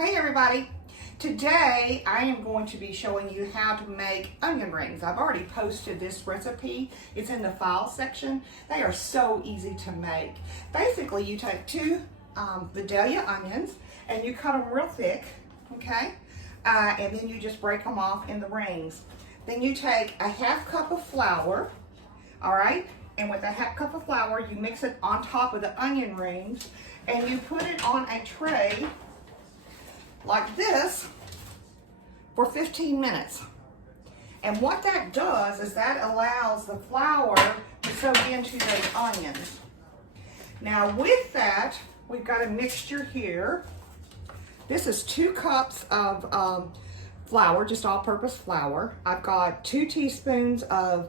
Hey everybody! Today I am going to be showing you how to make onion rings. I've already posted this recipe. It's in the file section. They are so easy to make. Basically you take two Vidalia onions and you cut them real thick, okay? And then you just break them off in the rings. Then you take a half cup of flour, all right? And with a half cup of flour, you mix it on top of the onion rings and you put it on a tray like this for 15 minutes. And what that does is that allows the flour to soak into those onions. Now with that, we've got a mixture here. This is 2 cups of flour, just all-purpose flour. I've got 2 teaspoons of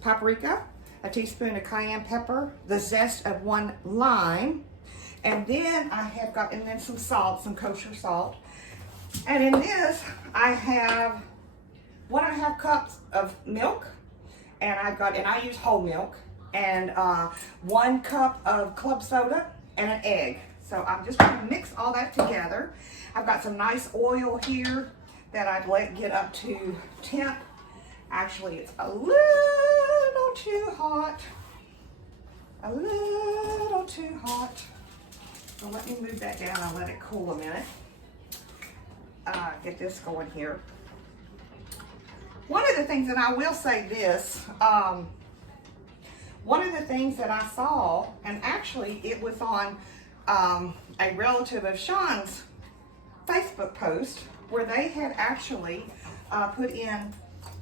paprika, a teaspoon of cayenne pepper, the zest of 1 lime, and then I have got, and then some salt, some kosher salt. And in this, I have 1.5 cups of milk, and I use whole milk, and 1 cup of club soda, and an egg. So I'm just gonna mix all that together. I've got some nice oil here that I've let get up to temp. Actually, it's a little too hot. A little too hot. So let me move that down and let it cool a minute. Get this going here. One of the things, and I will say this, one of the things that I saw, and actually it was on a relative of Sean's Facebook post, where they had actually put in,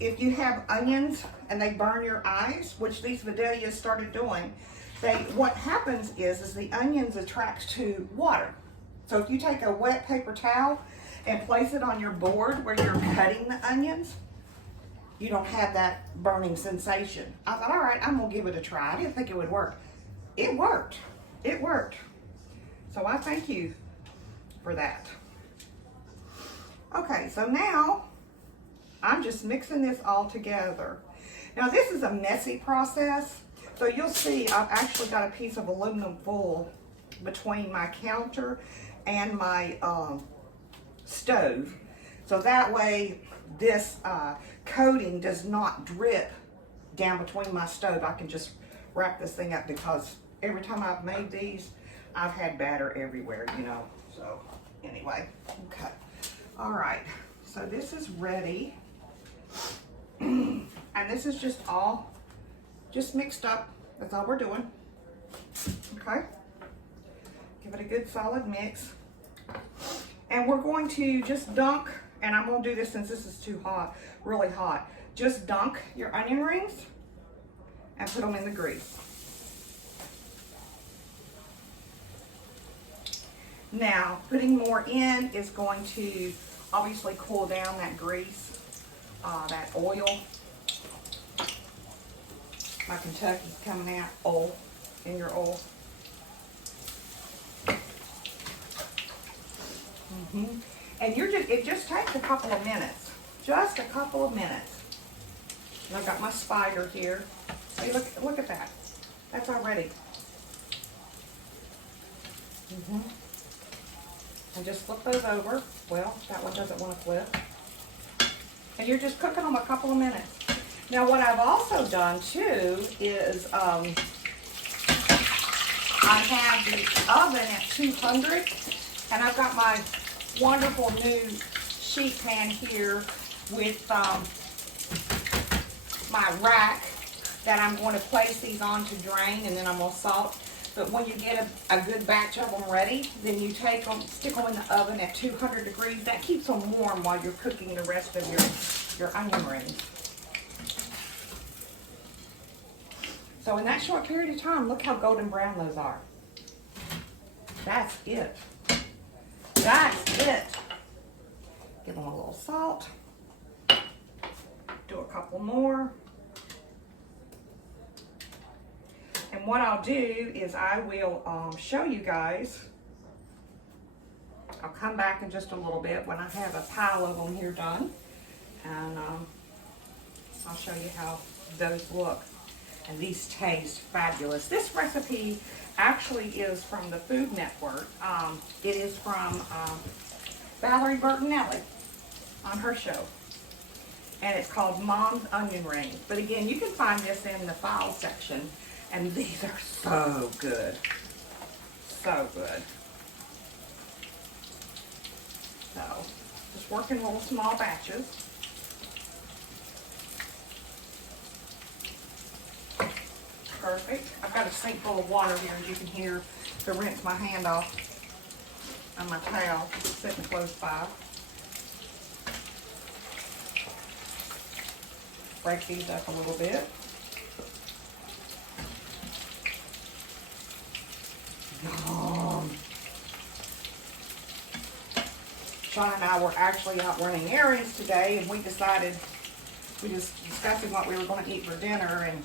if you have onions and they burn your eyes, which these Vidalias started doing, what happens is the onions attract to water. So if you take a wet paper towel and place it on your board where you're cutting the onions, you don't have that burning sensation. I thought, all right, I'm gonna give it a try. I didn't think it would work. It worked. It worked. So I thank you for that. Okay, so now I'm just mixing this all together. Now this is a messy process. So you'll see I've actually got a piece of aluminum foil between my counter and my stove. So that way this coating does not drip down between my stove. I can just wrap this thing up, because every time I've made these, I've had batter everywhere, you know. So anyway, okay. All right, so this is ready. And this is just all mixed up. That's all we're doing. Okay. Give it a good solid mix. And we're going to just dunk, and I'm going to do this since this is too hot, really hot. Just dunk your onion rings and put them in the grease. Now, putting more in is going to obviously cool down that grease, that oil. My Kentucky's coming out, oil, in your oil. And it just takes a couple of minutes. Just a couple of minutes. And I've got my spider here. Hey, look at that. That's already. And just flip those over. Well, that one doesn't want to flip. And you're just cooking them a couple of minutes. Now what I've also done too is I have the oven at 200, and I've got my wonderful new sheet pan here with my rack that I'm going to place these on to drain, and then I'm going to salt. But when you get a good batch of them ready, then you take them, stick them in the oven at 200 degrees. That keeps them warm while you're cooking the rest of your onion rings. So in that short period of time, look how golden brown those are. That's it. That's it. Give them a little salt. Do a couple more. And what I'll do is I will show you guys. I'll come back in just a little bit when I have a pile of them here done. And I'll show you how those look. And these taste fabulous. This recipe actually is from the Food Network. It is from Valerie Bertinelli on her show. And it's called Mom's Onion Rings. But again, you can find this in the file section. And these are so good. So good. So, just work in little small batches. Perfect. I've got a sink full of water here, as you can hear, to rinse my hand off on my towel sitting close by. Break these up a little bit. Yum. Sean and I were actually out running errands today, and we was discussing what we were going to eat for dinner, and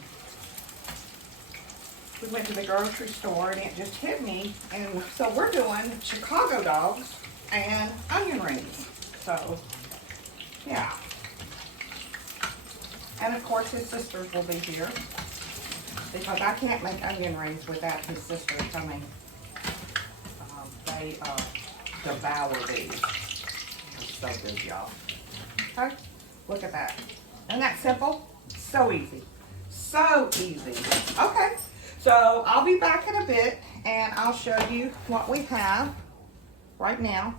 we went to the grocery store, and it just hit me. And so we're doing Chicago dogs and onion rings. So, yeah. And of course, his sisters will be here, because I can't make onion rings without his sister coming. They devour these. It's so good, y'all. Okay, look at that. Isn't that simple? So easy. So easy. Okay, so I'll be back in a bit, and I'll show you what we have right now.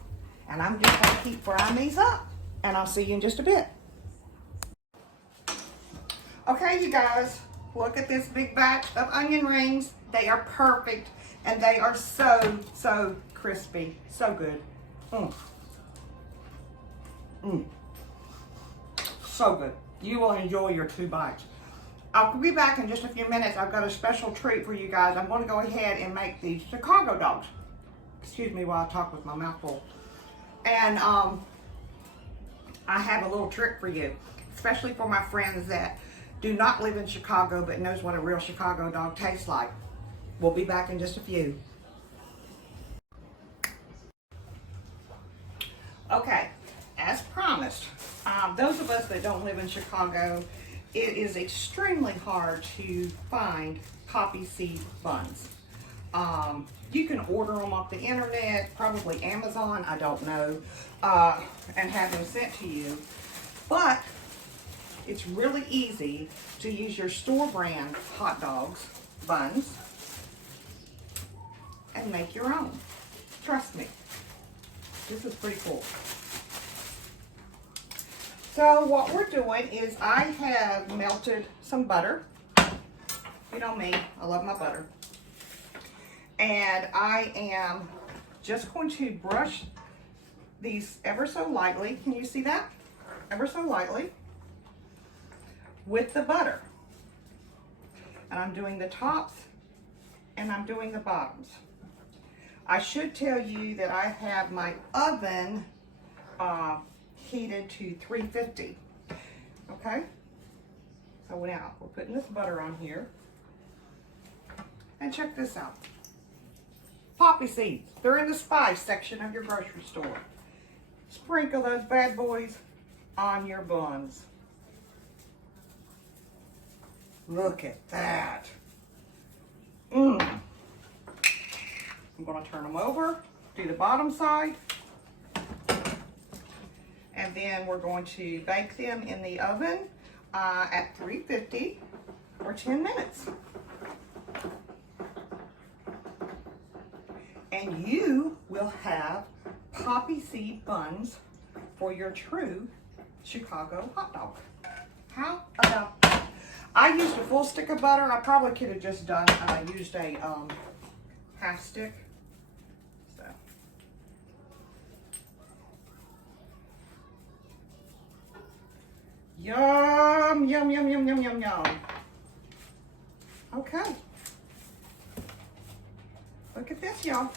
And I'm just going to keep frying these up, and I'll see you in just a bit. Okay, you guys, look at this big batch of onion rings. They are perfect, and they are so, so crispy. So good. So good. You will enjoy your 2 bites. I'll be back in just a few minutes. I've got a special treat for you guys. I'm going to go ahead and make these Chicago dogs. Excuse me while I talk with my mouth full. And I have a little trick for you, especially for my friends that do not live in Chicago but knows what a real Chicago dog tastes like. We'll be back in just a few. Okay, as promised, those of us that don't live in Chicago, it is extremely hard to find poppy seed buns. You can order them off the internet, probably Amazon, I don't know, and have them sent to you. But it's really easy to use your store brand hot dogs, buns, and make your own. Trust me, this is pretty cool. So what we're doing is I have melted some butter. You know me, I love my butter. And I am just going to brush these ever so lightly. Can you see that? Ever so lightly with the butter. And I'm doing the tops and I'm doing the bottoms. I should tell you that I have my oven heated to 350. Okay? So now we're putting this butter on here. And check this out. Poppy seeds. They're in the spice section of your grocery store. Sprinkle those bad boys on your buns. Look at that. I'm going to turn them over, do the bottom side, and then we're going to bake them in the oven at 350 for 10 minutes. And you will have poppy seed buns for your true Chicago hot dog. How about that? I used a full stick of butter. I probably could have just done, used a half stick. So. Yum, yum, yum, yum, yum, yum, yum. Okay. Look at this, y'all.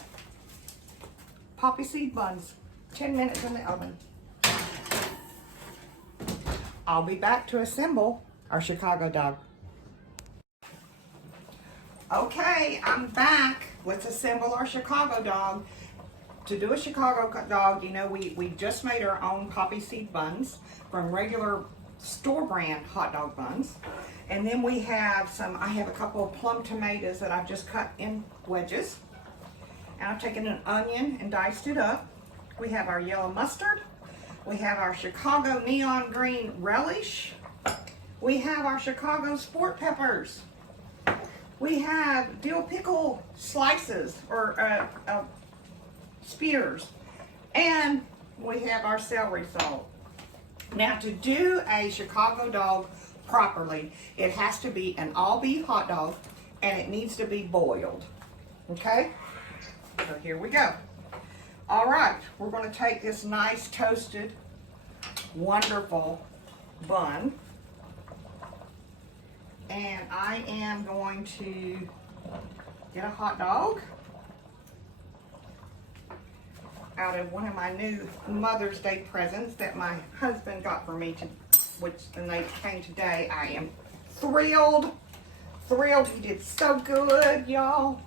Poppy seed buns, 10 minutes in the oven. I'll be back to assemble our Chicago dog. Okay, I'm back. Let's assemble our Chicago dog. To do a Chicago dog, you know, we just made our own poppy seed buns from regular store brand hot dog buns. And then we have I have a couple of plum tomatoes that I've just cut in wedges. And I've taken an onion and diced it up. We have our yellow mustard. We have our Chicago neon green relish. We have our Chicago sport peppers. We have dill pickle slices or spears. And we have our celery salt. Now, to do a Chicago dog properly, it has to be an all beef hot dog and it needs to be boiled. Okay? So here we go. All right, we're going to take this nice toasted, wonderful bun, and I am going to get a hot dog out of one of my new Mother's Day presents that my husband got for me, and they came today. I am thrilled. He did so good, y'all.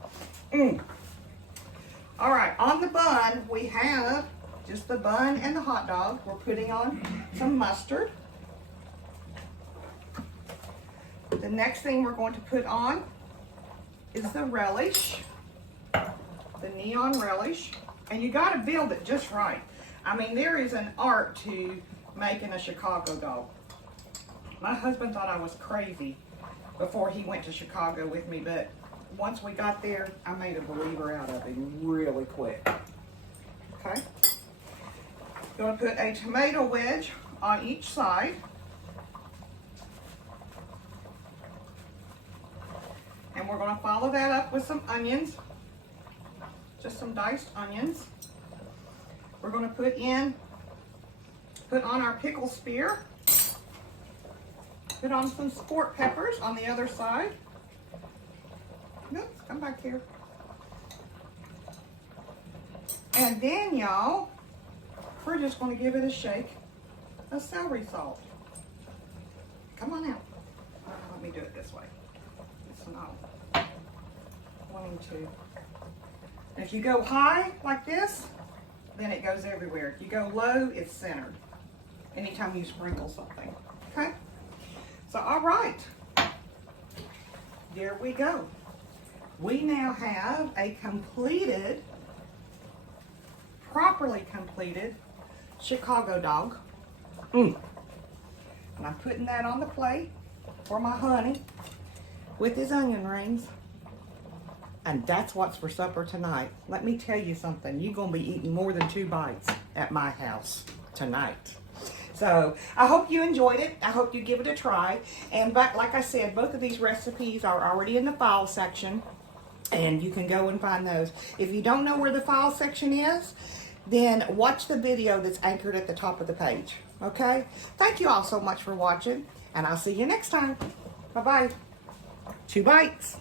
All right, on the bun, we have just the bun and the hot dog. We're putting on some mustard. The next thing we're going to put on is the relish, the neon relish. And you got to build it just right. I mean, there is an art to making a Chicago dog. My husband thought I was crazy before he went to Chicago with me, but once we got there, I made a believer out of him really quick. Okay? You're going to put a tomato wedge on each side. And we're going to follow that up with some onions. Just some diced onions. We're going to put on our pickle spear. Put on some sport peppers on the other side. Oops, come back here. And then, y'all, we're just going to give it a shake of celery salt. Come on out. Let me do it this way. It's not wanting to. And if you go high like this, then it goes everywhere. If you go low, it's centered. Anytime you sprinkle something. Okay? So, all right. There we go. We now have a completed, properly completed Chicago dog. And I'm putting that on the plate for my honey with his onion rings. And that's what's for supper tonight. Let me tell you something. You're going to be eating more than 2 bites at my house tonight. So I hope you enjoyed it. I hope you give it a try. And but like I said, both of these recipes are already in the file section. And you can go and find those. If you don't know where the file section is, then watch the video that's anchored at the top of the page. Okay? Thank you all so much for watching. And I'll see you next time. Bye-bye. 2 bites.